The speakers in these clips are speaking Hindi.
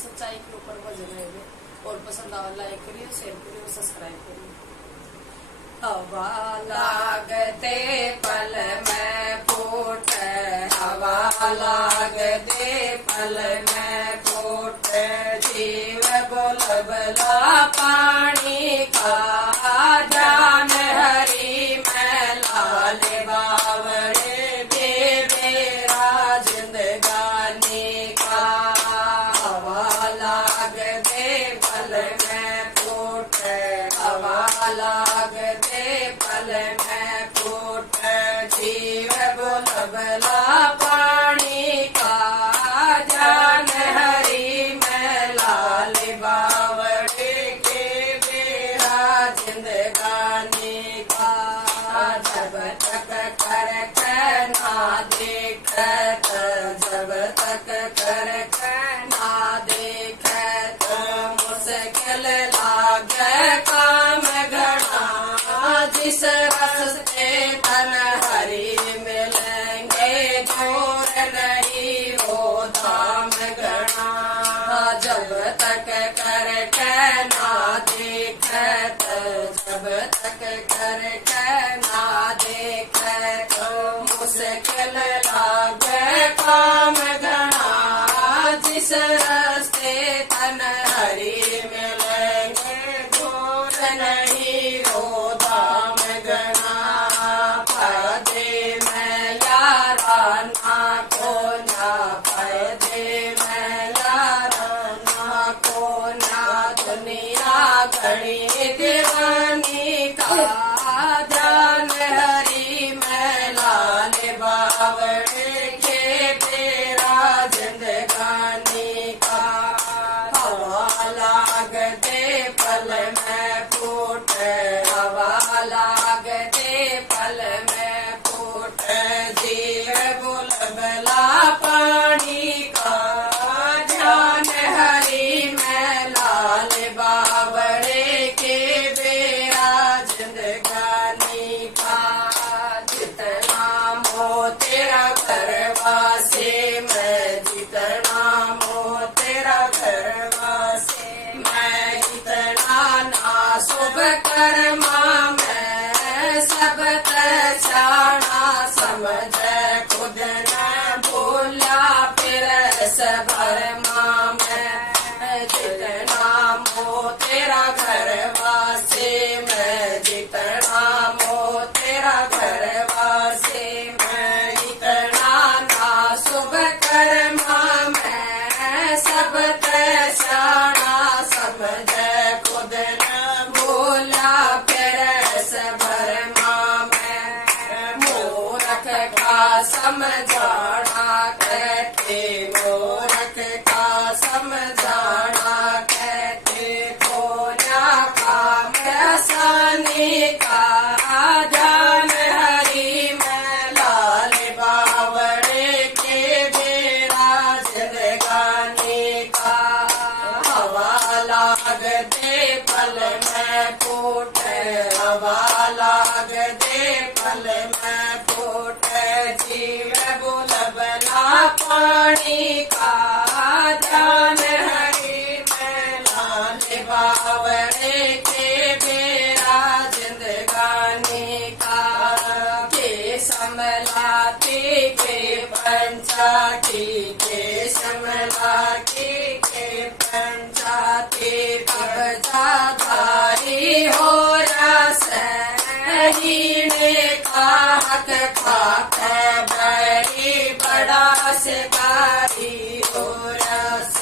सच्चाई के ऊपर भजन है और पसंद आवा लाइक करियो, शेयर करियो, सब्सक्राइब करियो। हवा लागते पल में फूट, हवा लागते पल में फूट, जीव बुलबुला पानी का, जान हरी में लाल बावड़े बेबेरा जिंदगानी का। हवा लागते पल में फूट, हवा लागते पल में फूट, जीव बुलबुला पानी का, जान हरी में लाल बावड़े के बेरा जिंदगानी का। जब तक करक ना देखत, जब तक करक ना देखत, मुश्किल लागे काम घड़ा, जिस रास्ते तन हरी मिलेंगे दूर नहीं हो धाम गणा। जब तक करक ना देखत, जब तक करक ना देखत, मुश्किल लागे काम घड़ा, जिस रास्ते तन हरी मिलेंगे दूर नहीं हो धाम गणा। फायदे में यारा ना को ना, फायदे में यारा ना को ना, दुनिया घड़ी दीवानी का, जान हरी में लाल बावड़े के बेरा जिंदगानी का। हवा लागते पल में फूट, हवा लागते पल में फूट, जीव बुलबुला पानी का, जान हरी में लाल बावड़े के बेरा जिंदगानी का। जितना मोह तेरा घरवासे मैं, जितना मोह तेरा घरवासे मैं, इतना ना शुभ कर्मा मैं, सब तछाना समझ खुद न भूला फिर सबरमा मैं। जितना मोह तेरा घरवासे मैं, जितना मोह तेरा घरवासे मैं, इतना ना शुभ कर्मा मैं, सब तछाना समझ खुद न भूला फिर सबरमा मैं। मूर्ख का समझाना कहते, मूर्ख का समझाना कहते, खोया काम आसानी का, जान हरी में लाल बावड़े के बेरा जिंदगानी का। हवा लागते पल में फूट, हवा लागते पल में फूट, जीव बुलबुला पानी का, जान हरी में लाल बावड़े के बेरा जिंदगानी का। के समलाती के पंचाती, के समलाती के पंचाती, कब्जाधारी हो रस हीने का हक खाक, बड़ी बड़ा शिकारी हो रस।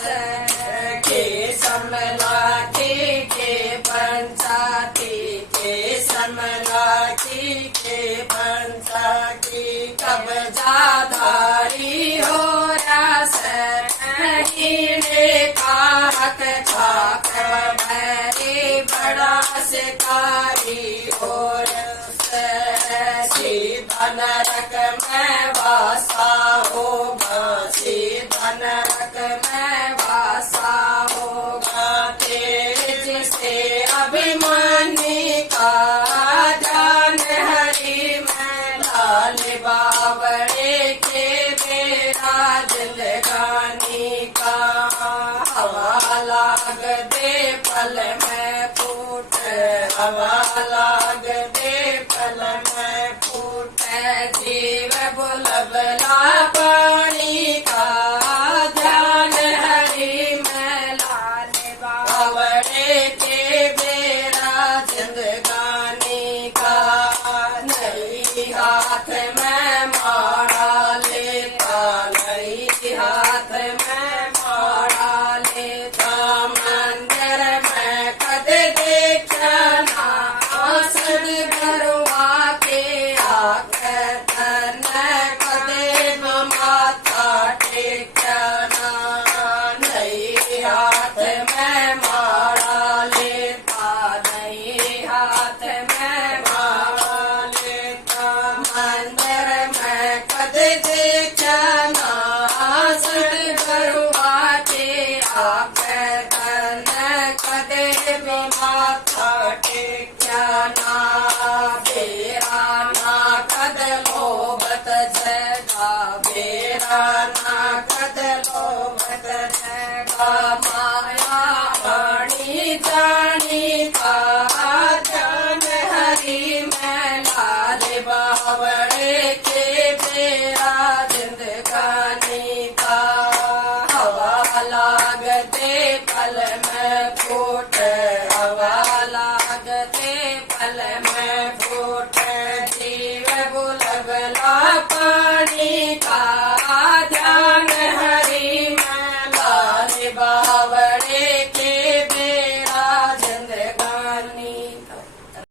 के समलाती के पंचाती, के समलाती के पंचाती, कब्जाधारी हो रस हीने का हक खाक, बड़ी बड़ा शिकारी हो रस। सीधा नरक में वासा होगा, सीधा नरक में वासा होगा, तेज से अभिमानी का, जान हरी में लाल बावड़े के बेरा जिंदगानी का। हवा लाग दे पल में फूट, हवा लाग दे पल में फूट। जीव बुलबुला पानी का, ध्यान हरि में लाले बावड़े के बेरा जिंदगानी का। नहीं हाथ में मारा लेता, नहीं हाथ में मारा लेता। मंदिर में कद देखना, सदगुरुआ के आकर तन कदे माथा टेकना। नहीं हाथ में मारा लेता, नहीं हाथ में मारा लेता। मंदिर में कद देखना, सदगुरुआ के आकर तन कदे माथा टेकना। बेरा ना कद लोभत जगा, बेरा ना कद लोभत जगा। माया आनी जानी का, ध्यान हरि में लाले बावड़े के बेरा जिंदगानी का। हवा लाग दे पल में फूट, हवा लाग दे पल में फूट। जीव बुलबुला पानी का,